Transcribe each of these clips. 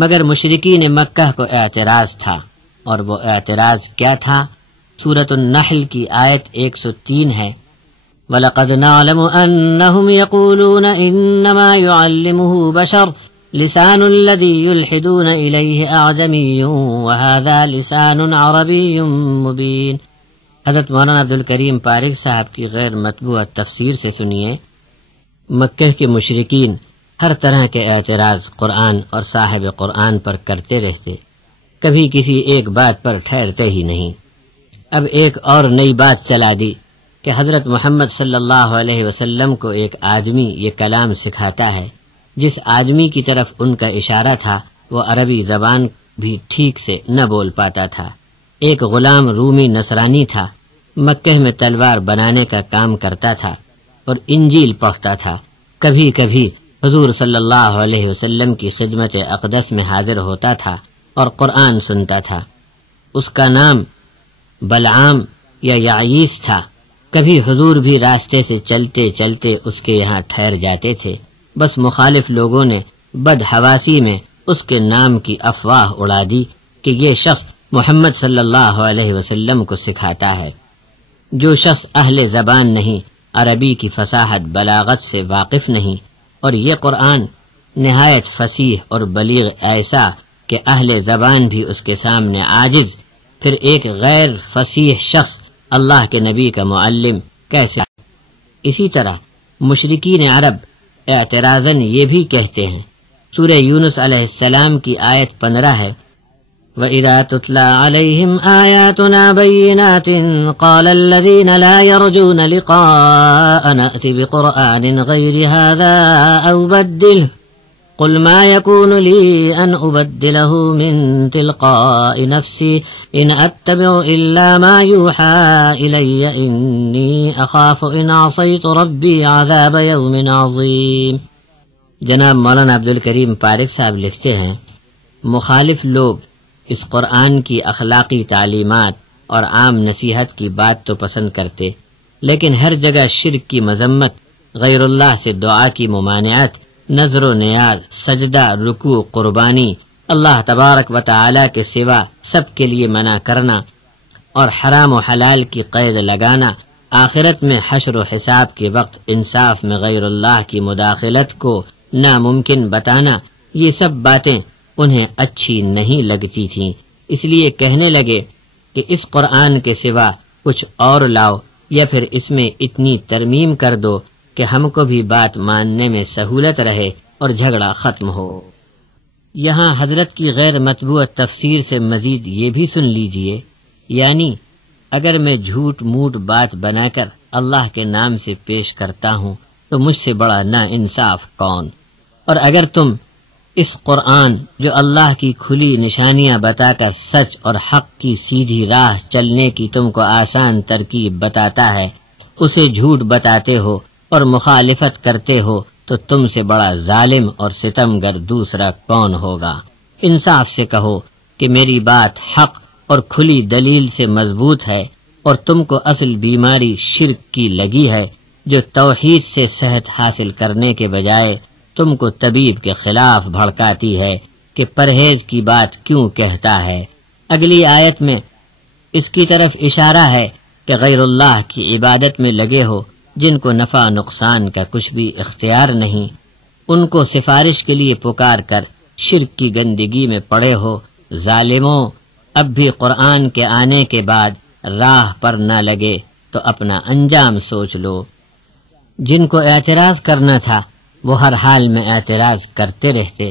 مگر مشرکین مکہ کو اعتراض تھا، اور وہ اعتراض کیا تھا؟ سورۃ النحل کی آیت 103 ہے، وَلَقَدْ نَعْلَمُ أَنَّهُمْ يَقُولُونَ إِنَّمَا يُعَلِّمُهُ بَشَرٌ لِسَانُ الَّذِي يُلْحِدُونَ إِلَيْهِ أَعْجَمِيٌّ وَهَذَا لِسَانٌ عَرَبِيٌّ مُبِينٌ۔ حضرت مولانا عبدالکریم پارغ صاحب کی غیر مطبوع تفسیر سے سنیے، مکہ کے مشرکین ہر طرح کے اعتراض قرآن اور صاحب قرآن پر کرتے رہتے، کبھی کسی ایک بات پر ٹھہرتے ہی نہیں۔ اب ایک اور نئی بات چلا دی کہ حضرت محمد صلی اللہ علیہ وسلم کو ایک آدمی یہ کلام سکھاتا ہے۔ جس آدمی کی طرف ان کا اشارہ تھا وہ عربی زبان بھی ٹھیک سے نہ بول پاتا تھا۔ ایک غلام رومی نصرانی تھا، مکہ میں تلوار بنانے کا کام کرتا تھا اور انجیل پڑھتا تھا۔ کبھی کبھی حضور صلی اللہ علیہ وسلم کی خدمت اقدس میں حاضر ہوتا تھا اور قرآن سنتا تھا۔ اس کا نام بلعام یا یعیس تھا۔ کبھی حضور بھی راستے سے چلتے چلتے اس کے یہاں ٹھہر جاتے تھے، بس مخالف لوگوں نے بدحواسی میں اس کے نام کی افواہ اڑا دی کہ یہ شخص محمد صلی اللہ علیہ وسلم کو سکھاتا ہے۔ جو شخص اہل زبان نہیں، عربی کی فصاحت بلاغت سے واقف نہیں، اور یہ قرآن نہایت فصیح اور بلیغ ایسا کہ اہل زبان بھی اس کے سامنے عاجز، پھر ایک غیر فصیح شخص اللہ کے نبی کا معلم کیسے؟ اسی طرح مشرکین عرب اعتراضاً یہ بھی کہتے ہیں، سورہ یونس علیہ السلام کی آیت 15 ہے، وَإِذَا تُتْلَى عَلَيْهِمْ آيَاتُنَا بَيِّنَاتٍ قَالَ الَّذِينَ لَا يَرْجُونَ لِقَاءَنَا ائْتِ بِقُرْآنٍ غَيْرِ هَذَا أَوْ بَدِّلْهُ قُلْ مَا يَكُونُ لِي أَنْ أُبَدِّلَهُ مِنْ تِلْقَاءِ نَفْسِي إِنْ أَتَّبِعُ إِلَّا مَا يُوحَى إِلَيَّ إِنِّي أَخَافُ إِنْ عَصَيْتُ رَبِّي عَذَابَ يَوْمٍ عَظِيمٍ۔ جناب مولانا عبدالکریم پارغ صاحب لکھتے ہیں، مخالف لوگ اس قرآن کی اخلاقی تعلیمات اور عام نصیحت کی بات تو پسند کرتے، لیکن ہر جگہ شرک کی مذمت، غیر اللہ سے دعا کی ممانعت، نظر و نیاز، سجدہ، رکوع، قربانی، اللہ تبارک و تعالی کے سوا سب کے لیے منع کرنا اور حرام و حلال کی قید لگانا، آخرت میں حشر و حساب کے وقت انصاف میں غیر اللہ کی مداخلت کو ناممکن بتانا، یہ سب باتیں انہیں اچھی نہیں لگتی تھیں، اس لیے کہنے لگے کہ اس قرآن کے سوا کچھ اور لاؤ، یا پھر اس میں اتنی ترمیم کر دو کہ ہم کو بھی بات ماننے میں سہولت رہے اور جھگڑا ختم ہو۔ یہاں حضرت کی غیر مطبوع تفسیر سے مزید یہ بھی سن لیجئے، یعنی اگر میں جھوٹ موٹ بات بنا کر اللہ کے نام سے پیش کرتا ہوں تو مجھ سے بڑا نا انصاف کون؟ اور اگر تم اس قرآن جو اللہ کی کھلی نشانیاں بتا کر سچ اور حق کی سیدھی راہ چلنے کی تم کو آسان ترکیب بتاتا ہے، اسے جھوٹ بتاتے ہو اور مخالفت کرتے ہو تو تم سے بڑا ظالم اور ستمگر دوسرا کون ہوگا؟ انصاف سے کہو کہ میری بات حق اور کھلی دلیل سے مضبوط ہے، اور تم کو اصل بیماری شرک کی لگی ہے جو توحید سے صحت حاصل کرنے کے بجائے تم کو طبیب کے خلاف بھڑکاتی ہے کہ پرہیز کی بات کیوں کہتا ہے۔ اگلی آیت میں اس کی طرف اشارہ ہے کہ غیر اللہ کی عبادت میں لگے ہو جن کو نفع نقصان کا کچھ بھی اختیار نہیں، ان کو سفارش کے لیے پکار کر شرک کی گندگی میں پڑے ہو۔ ظالموں، اب بھی قرآن کے آنے کے بعد راہ پر نہ لگے تو اپنا انجام سوچ لو۔ جن کو اعتراض کرنا تھا وہ ہر حال میں اعتراض کرتے رہتے۔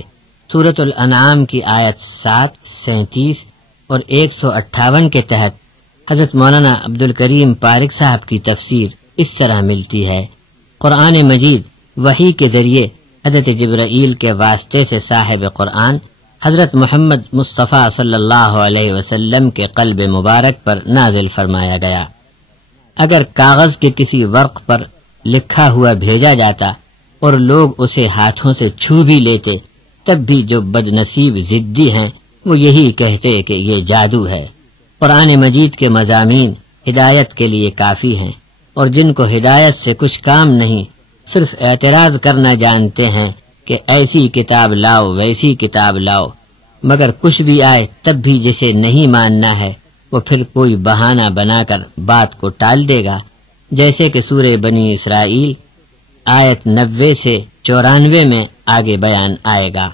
سورۃ الانعام کی آیت 7، 37 اور 158 کے تحت حضرت مولانا عبدالکریم پارغ صاحب کی تفسیر اس طرح ملتی ہے، قرآن مجید وحی کے ذریعے حضرت جبرائیل کے واسطے سے صاحب قرآن حضرت محمد مصطفیٰ صلی اللہ علیہ وسلم کے قلب مبارک پر نازل فرمایا گیا۔ اگر کاغذ کے کسی ورق پر لکھا ہوا بھیجا جاتا اور لوگ اسے ہاتھوں سے چھو بھی لیتے، تب بھی جو بد نصیب ضدی ہیں وہ یہی کہتے کہ یہ جادو ہے۔ قرآن مجید کے مضامین ہدایت کے لیے کافی ہیں، اور جن کو ہدایت سے کچھ کام نہیں، صرف اعتراض کرنا جانتے ہیں کہ ایسی کتاب لاؤ ویسی کتاب لاؤ، مگر کچھ بھی آئے تب بھی جسے نہیں ماننا ہے وہ پھر کوئی بہانہ بنا کر بات کو ٹال دے گا، جیسے کہ سورہ بنی اسرائیل آیت 90 سے 94 میں آگے بیان آئے گا۔